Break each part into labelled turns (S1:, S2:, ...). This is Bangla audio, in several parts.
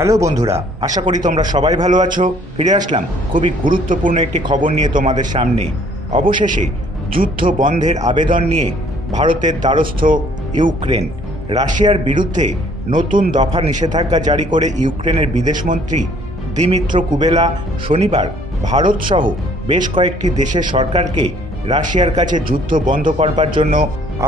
S1: হ্যালো বন্ধুরা, আশা করি তোমরা সবাই ভালো আছো। ফিরে আসলাম খুবই গুরুত্বপূর্ণ একটি খবর নিয়ে তোমাদের সামনে। অবশেষে যুদ্ধ বন্ধের আবেদন নিয়ে ভারতের দ্বারস্থ ইউক্রেন। রাশিয়ার বিরুদ্ধে নতুন দফা নিষেধাজ্ঞা জারি করে ইউক্রেনের বিদেশমন্ত্রী দিমিত্র কুবেলা শনিবার ভারতসহ বেশ কয়েকটি দেশের সরকারকে রাশিয়ার কাছে যুদ্ধ বন্ধ করবার জন্য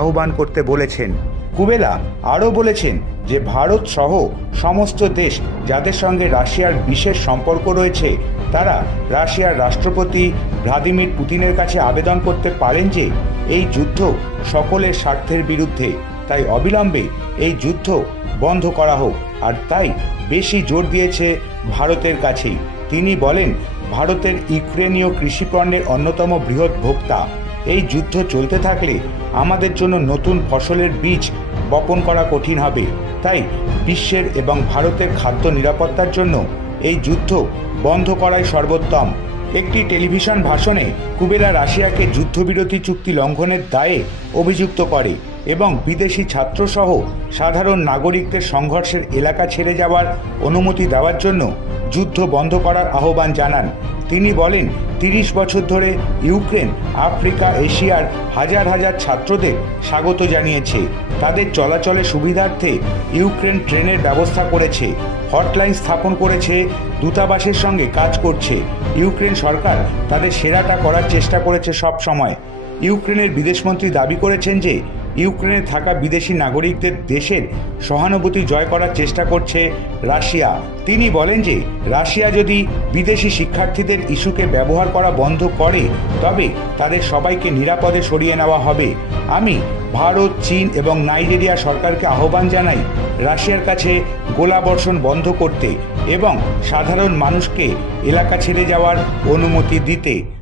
S1: আহ্বান করতে বলেছেন। কুবেলা আরও বলেছেন যে ভারত সহ সমস্ত দেশ যাদের সঙ্গে রাশিয়ার বিশেষ সম্পর্ক রয়েছে, তারা রাশিয়ার রাষ্ট্রপতি ভ্লাদিমির পুতিনের কাছে আবেদন করতে পারেন যে এই যুদ্ধ সকলের স্বার্থের বিরুদ্ধে। তাই অবিলম্বে এই যুদ্ধ বন্ধ করা হোক। আর তাই বেশি জোর দিয়েছে ভারতের কাছেই। তিনি বলেন, ভারতের ইউক্রেনীয় কৃষিপণ্যের অন্যতম বৃহৎ ভোক্তা। এই যুদ্ধ চলতে থাকলে আমাদের জন্য নতুন ফসলের বীজ বপন করা কঠিন হবে। তাই বিশ্বের এবং ভারতের খাদ্য নিরাপত্তার জন্য এই যুদ্ধ বন্ধ করাই সর্বোত্তম। একটি টেলিভিশন ভাষণে কুবেলা রাশিয়াকে যুদ্ধবিরতি চুক্তি লঙ্ঘনের দায়ে অভিযুক্ত করে। এবং বিদেশি ছাত্রসহ সাধারণ নাগরিকদের সংঘর্ষের এলাকা ছেড়ে যাওয়ার অনুমতি দেওয়ার জন্য যুদ্ধ বন্ধ করার আহ্বান জানান। তিনি বলেন, তিরিশ বছর ধরে ইউক্রেন, আফ্রিকা, এশিয়ার হাজার হাজার ছাত্রদের স্বাগত জানিয়েছে। তাদের চলাচলের সুবিধার্থে ইউক্রেন ট্রেনের ব্যবস্থা করেছে, হটলাইন স্থাপন করেছে, দূতাবাসের সঙ্গে কাজ করছে। ইউক্রেন সরকার তাদের সেরাটা করার চেষ্টা করেছে সব সময় ইউক্রেনের বিদেশমন্ত্রী দাবি করেছেন যে ইউক্রেনে থাকা বিদেশি নাগরিকদের দেশের সহানুভূতি জয় করার চেষ্টা করছে রাশিয়া। তিনি বলেন যে, রাশিয়া যদি বিদেশি শিক্ষার্থীদের ইস্যুকে ব্যবহার করা বন্ধ করে, তবে তাদের সবাইকে নিরাপদে সরিয়ে নেওয়া হবে। আমি ভারত, চীন এবং নাইজেরিয়া সরকারকে আহ্বান জানাই রাশিয়ার কাছে গোলাবর্ষণ বন্ধ করতে এবং সাধারণ মানুষকে এলাকা ছেড়ে যাওয়ার অনুমতি দিতে।